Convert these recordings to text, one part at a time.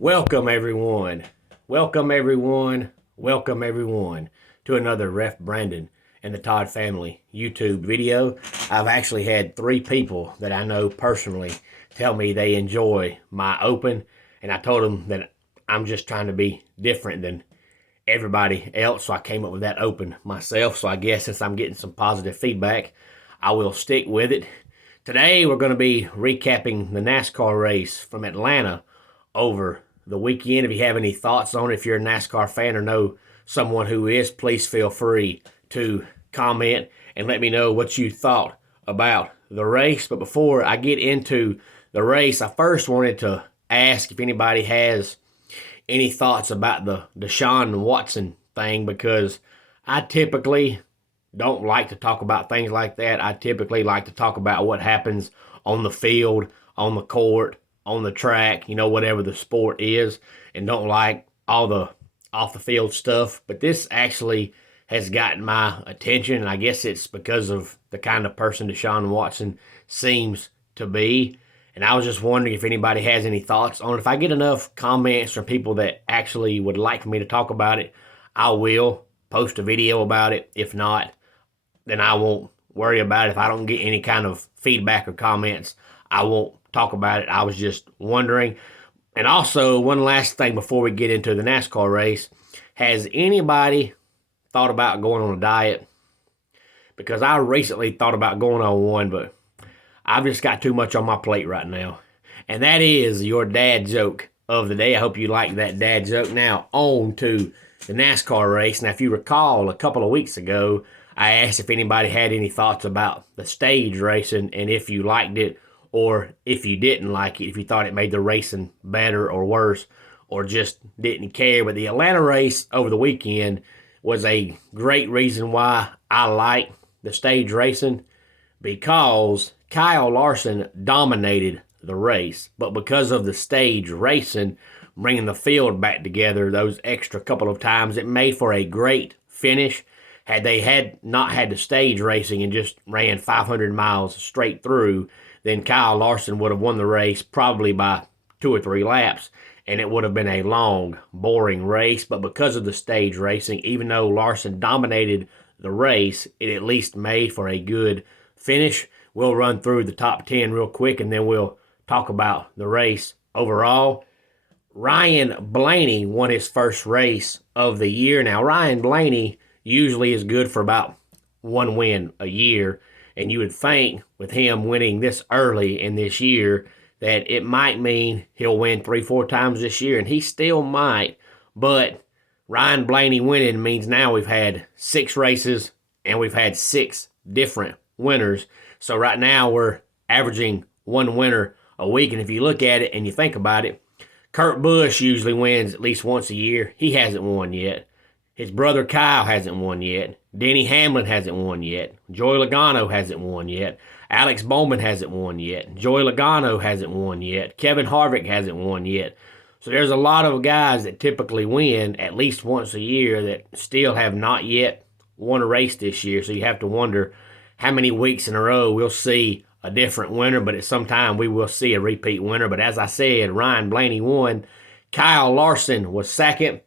Welcome everyone. Welcome everyone. Welcome everyone to another Ref Brandon and the Todd family YouTube video. I've actually had 3 people that I know personally tell me they enjoy my open, and I told them that I'm just trying to be different than everybody else, so I came up with that open myself. So I guess since I'm getting some positive feedback, I will stick with it. Today we're going to be recapping the NASCAR race from Atlanta over the weekend. If you have any thoughts on it, if you're a NASCAR fan or know someone who is, please feel free to comment and let me know what you thought about the race. But before I get into the race, I first wanted to ask if anybody has any thoughts about the Deshaun Watson thing, because I typically don't like to talk about things like that. I typically like to talk about what happens on the field, on the court, on the track, whatever the sport is, and don't like all the off the field stuff. But this actually has gotten my attention, and I guess it's because of the kind of person Deshaun Watson seems to be. And I was just wondering if anybody has any thoughts on it. If I get enough comments from people that actually would like for me to talk about it, I will post a video about it. If not, then I won't worry about it. If I don't get any kind of feedback or comments, I won't talk about it. I was just wondering. And also, one last thing before we get into the NASCAR race. Has anybody thought about going on a diet? Because I recently thought about going on one, but I've just got too much on my plate right now. And that is your dad joke of the day. I hope you like that dad joke. Now, on to the NASCAR race. Now, if you recall, a couple of weeks ago, I asked if anybody had any thoughts about the stage racing and if you liked it or if you didn't like it, if you thought it made the racing better or worse or just didn't care. But the Atlanta race over the weekend was a great reason why I like the stage racing, because Kyle Larson dominated the race, but because of the stage racing, bringing the field back together those extra couple of times, it made for a great finish. Had they not had the stage racing and just ran 500 miles straight through, then Kyle Larson would have won the race probably by 2 or 3 laps, and it would have been a long, boring race. But because of the stage racing, even though Larson dominated the race, it at least made for a good finish. We'll run through the top 10 real quick, and then we'll talk about the race overall. Ryan Blaney won his first race of the year. Now, Ryan Blaney usually is good for about 1 win a year, and you would think with him winning this early in this year that it might mean he'll win 3-4 times this year, and he still might. But Ryan Blaney winning means now we've had 6 races, and we've had 6 different winners. So right now we're averaging 1 winner a week. And if you look at it and you think about it, Kurt Busch usually wins at least once a year. He hasn't won yet. His brother Kyle hasn't won yet. Denny Hamlin hasn't won yet. Joey Logano hasn't won yet. Alex Bowman hasn't won yet. Joey Logano hasn't won yet. Kevin Harvick hasn't won yet. So there's a lot of guys that typically win at least once a year that still have not yet won a race this year. So you have to wonder how many weeks in a row we'll see a different winner, but at some time we will see a repeat winner. But as I said, Ryan Blaney won. Kyle Larson was second.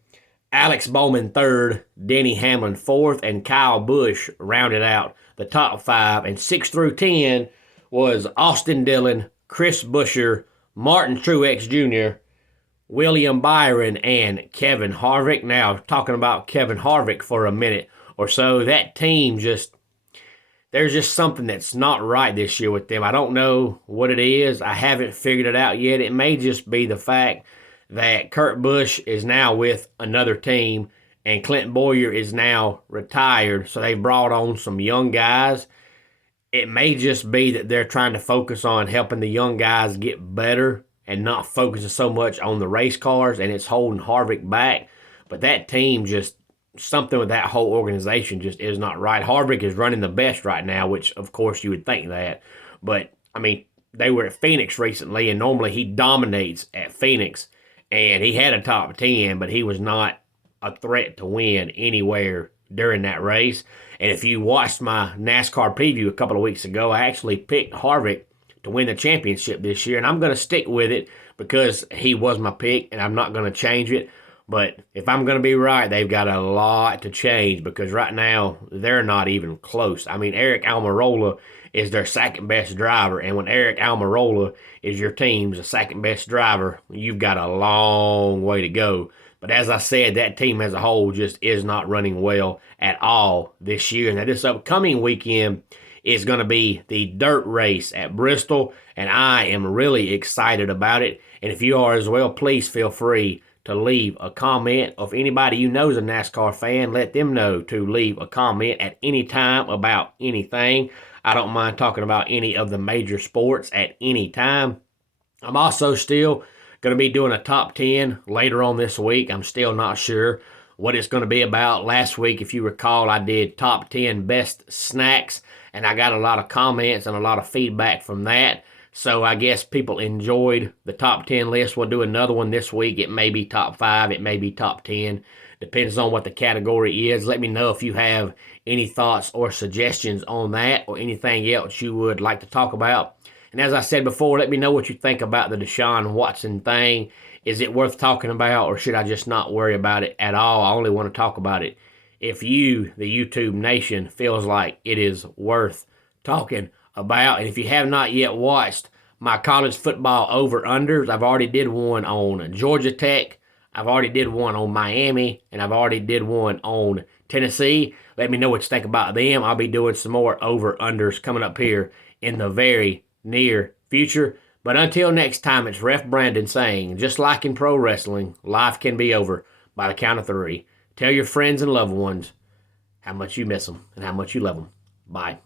Alex Bowman third. Denny Hamlin fourth. And Kyle Busch rounded out the top 5. And 6 through 10 was Austin Dillon, Chris Buescher, Martin Truex Jr., William Byron, and Kevin Harvick. Now, talking about Kevin Harvick for a minute or so, that team there's just something that's not right this year with them. I don't know what it is. I haven't figured it out yet. It may just be the fact that Kurt Busch is now with another team and Clint Bowyer is now retired. So they brought on some young guys. It may just be that they're trying to focus on helping the young guys get better and not focusing so much on the race cars, and it's holding Harvick back. But that team just, something with that whole organization just is not right. Harvick is running the best right now, which of course you would think that. But, I mean, they were at Phoenix recently, and normally he dominates at Phoenix. And he had a top 10, but he was not a threat to win anywhere during that race. And if you watched my NASCAR preview a couple of weeks ago, I actually picked Harvick to win the championship this year, and I'm going to stick with it because he was my pick, and I'm not going to change it. But if I'm going to be right, they've got a lot to change because right now they're not even close. I mean, Eric Almirola is their second best driver, and when Eric Almirola is your team's second best driver, you've got a long way to go. But as I said, that team as a whole just is not running well at all this year. Now, this upcoming weekend is going to be the dirt race at Bristol, and I am really excited about it. And if you are as well, please feel free to leave a comment. If anybody you know is a NASCAR fan, let them know to leave a comment at any time about anything. I don't mind talking about any of the major sports at any time. I'm also still going to be doing a top 10 later on this week. I'm still not sure what it's going to be about. Last week, if you recall, I did top 10 best snacks, and I got a lot of comments and a lot of feedback from that. So I guess people enjoyed the top 10 list. We'll do another one this week. It may be top 5. It may be top 10. Depends on what the category is. Let me know if you have any thoughts or suggestions on that or anything else you would like to talk about. And as I said before, let me know what you think about the Deshaun Watson thing. Is it worth talking about, or should I just not worry about it at all? I only want to talk about it if you, the YouTube nation, feels like it is worth talking about. And if you have not yet watched my college football over-unders, I've already did one on Georgia Tech, I've already did one on Miami, and I've already did one on Tennessee. Let me know what you think about them. I'll be doing some more over-unders coming up here in the very near future. But until next time, it's Ref Brandon saying, just like in pro wrestling, life can be over by the count of 3. Tell your friends and loved ones how much you miss them and how much you love them. Bye.